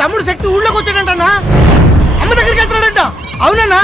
తమ్ముడు శక్తి ఊళ్ళోకి వచ్చాడంటన్నా. అమ్మ దగ్గరికి వెళ్తున్నాడంట. అవునన్నా?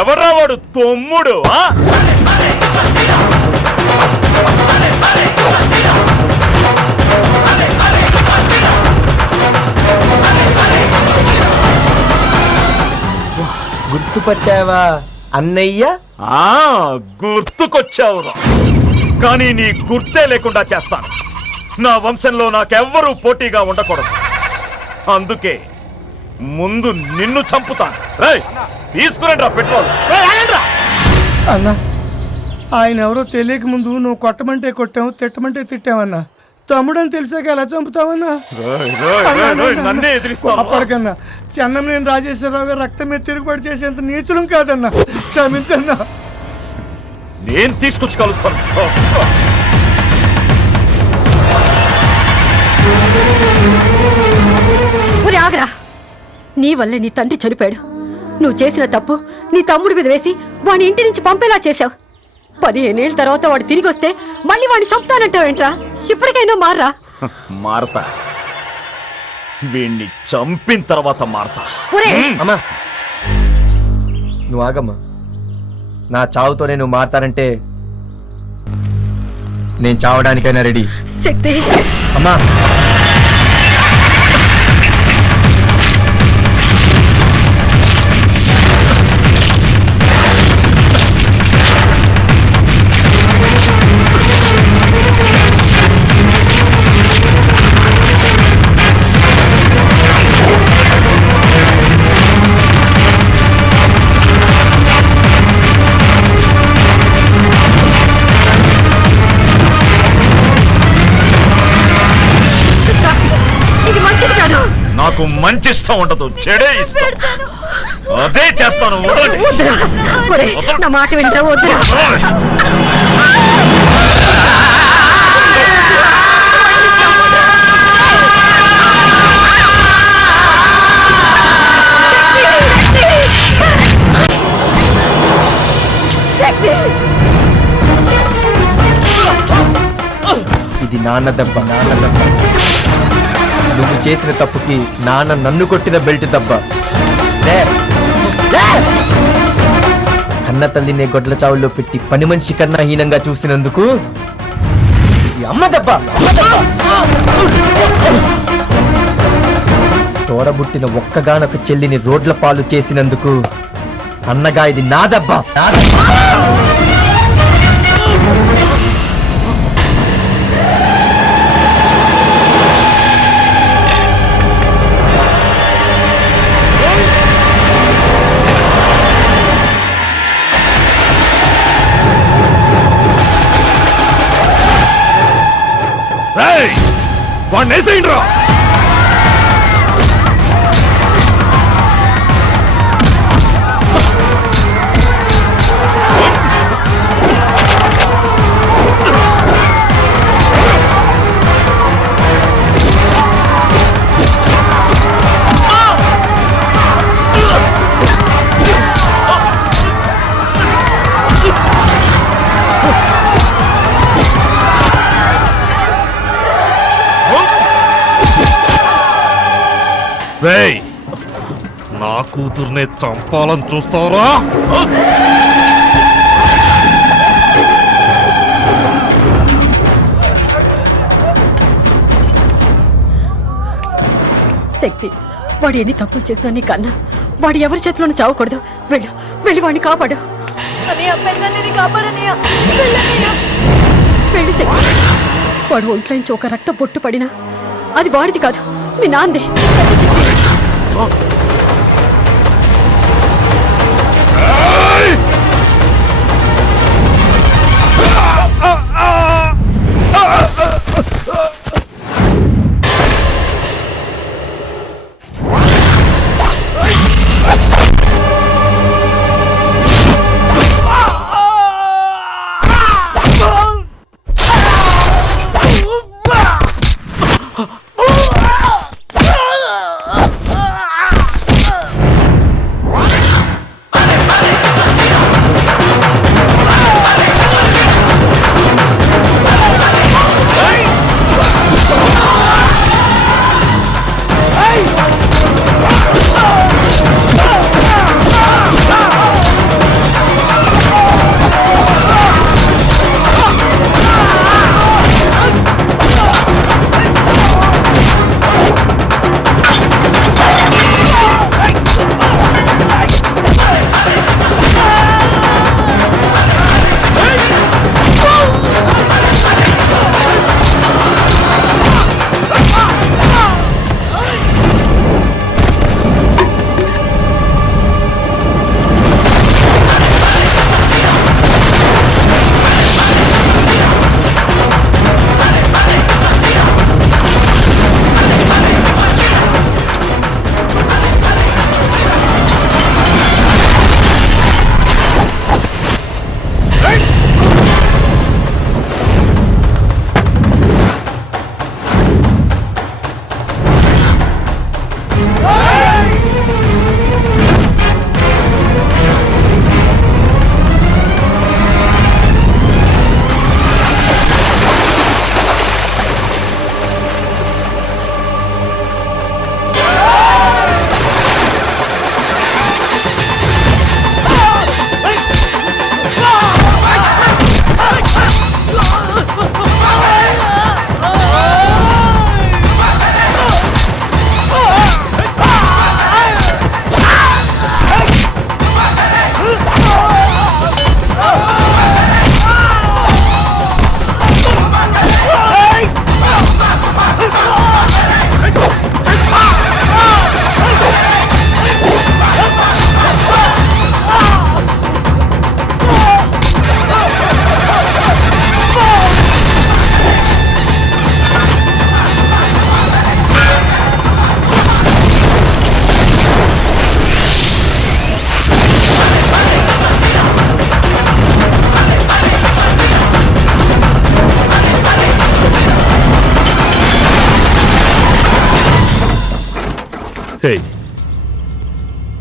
ఎవరా వాడు తమ్ముడు? గుర్తుపట్టావా అన్నయ్య? గుర్తుకొచ్చావురా, కానీ నీ గుర్తే లేకుండా చేస్తాను. నా వంశంలో నాకెవ్వరూ పోటీగా ఉండకూడదు. అందుకే ముందు నిన్ను చంపుతాను. తీసుకురండి పెట్రోల్. అన్నా, ఆయన ఎవరో తెలియక ముందు నువ్వు కొట్టమంటే కొట్టావు, తిట్టమంటే తిట్టావన్నా. తమ్ముడని తెలిసాక ఎలా చంపుతావన్నా? నన్నే ఎదిరిస్తావు? అప్పటికన్నా చెన్నమనేని రాజేశ్వరరావు గారు రక్తం మీద తిరుగుబాటు చేసేంత నీచులం కాదన్నా. క్షమించన్నా. నేను తీసుకొచ్చి కలుస్తాను. ఆగరా, నీ వల్లే నీ తండ్రి చనిపోయాడు. నువ్వు చేసిన తప్పు నీ తమ్ముడి మీద వేసి వాడి ఇంటి నుంచి పంపేలా చేశావు. 15 ఏళ్ళ తర్వాత వాడు తిరిగి వస్తే మళ్ళీ వాడిని చంపుతానంటావేంట్రా? ఇప్పటికైనా మారరా? మారతా, వీణ్ణి చంపిన తర్వాత మారతా. అమ్మా నువ్వు ఆగమ్మా. నా చావుతోనే నువ్వు మారతానంటే నేను చావడానికైనా రెడీ. శక్తి అమ్మా, నాకు మంచి ఇష్టం ఉండదు, చెడే ఇష్టం. అదే చేస్తాను. నా మాట వింటా. వద్దురా. ఇది నాన్న దెబ్బ. నువ్వు చేసిన తప్పుకి నాన్న నన్ను కొట్టిన బెల్ట్ దెబ్బ. కన్న తల్లిని గొడ్ల చావుల్లో పెట్టి పని మనిషి కన్నా హీనంగా చూసినందుకు అమ్మ దెబ్బ. తోడబుట్టిన ఒక్కగానొక చెల్లిని రోడ్ల పాలు చేసినందుకు అన్నగా ఇది నా దెబ్బ. వాడిని వేసేయండి రా. రేయ్, నా కూతుర్నే చంపాలని చూస్తావురా? శక్తి, వాడు ఎన్ని తప్పులు చేసినా నీ కన్నా వాడు ఎవరి చేతిలోనూ చావకూడదు. వెళ్ళు, వెళ్ళి వాడిని కాపాడు. వెళ్ళు శక్తి. వాడు ఒంట్లోంచి ఒక రక్త బొట్టు పడినా అది వాడిది కాదు, మీ నాందే.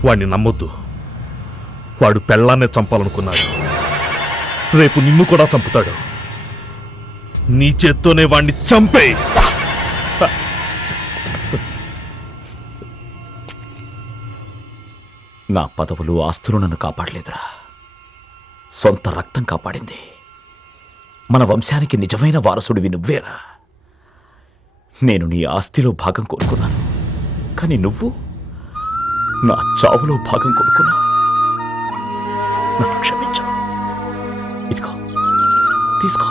వాణ్ణి నమ్మొద్దు. వాడు పెళ్ళాన్నే చంపాలనుకున్నాడు. రేపు నిన్ను కూడా చంపుతాడు. నీ చేత్తోనే వాణ్ణి చంపే. నా పదవులు ఆస్తులు నన్ను కాపాడలేదురా, సొంత రక్తం కాపాడింది. మన వంశానికి నిజమైన వారసుడివి నువ్వేరా. నేను నీ ఆస్తిలో భాగం కొనుక్కున్నాను, కానీ నువ్వు నా చావులో భాగం కొనుక్కున్నావు. నన్ను క్షమించు. ఇదిగో తీసుకో.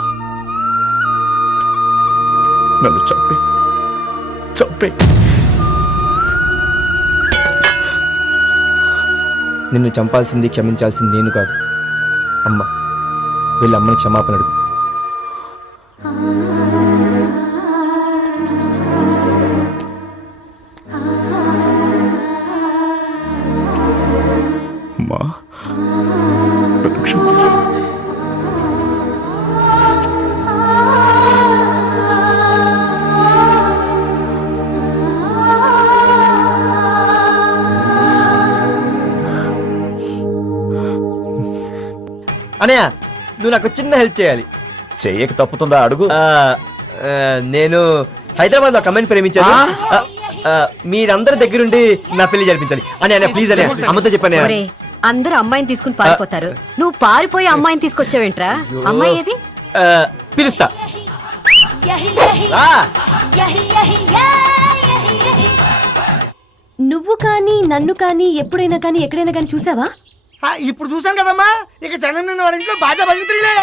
నన్ను చంపే చంపే. నిన్ను చంపాల్సింది, క్షమించాల్సింది నేను కాదు, అమ్మ. వీళ్ళ అమ్మని క్షమాపణ అడుగు. అమ్మా, నన్ను క్షమించు. అనయ్య, నువ్వు నాకు చిన్న హెల్ప్ చేయాలి. చెయ్యక తప్పుతుందా అడుగు. నేను హైదరాబాద్ లో ఒక అమ్మాయిని ప్రేమించాను. మీరందరి దగ్గరుండి నా పెళ్లి జరిపించాలి అని ప్లీజ్ అని అమ్మతో చెప్పాను. ఒరే అందరూ అమ్మాయిని తీసుకుని పారిపోతారు, నువ్వు పారిపోయి అమ్మాయిని తీసుకొచ్చావేంట్రా? అమ్మాయి ఏది? పిలుస్తా. నువ్వు కానీ నన్ను కానీ ఎప్పుడైనా కానీ ఎక్కడైనా కానీ చూసావా? ఇప్పుడు చూసాం కదమ్మా, ఇక జనం వారింట్లో బాజా భజంత్రిలే.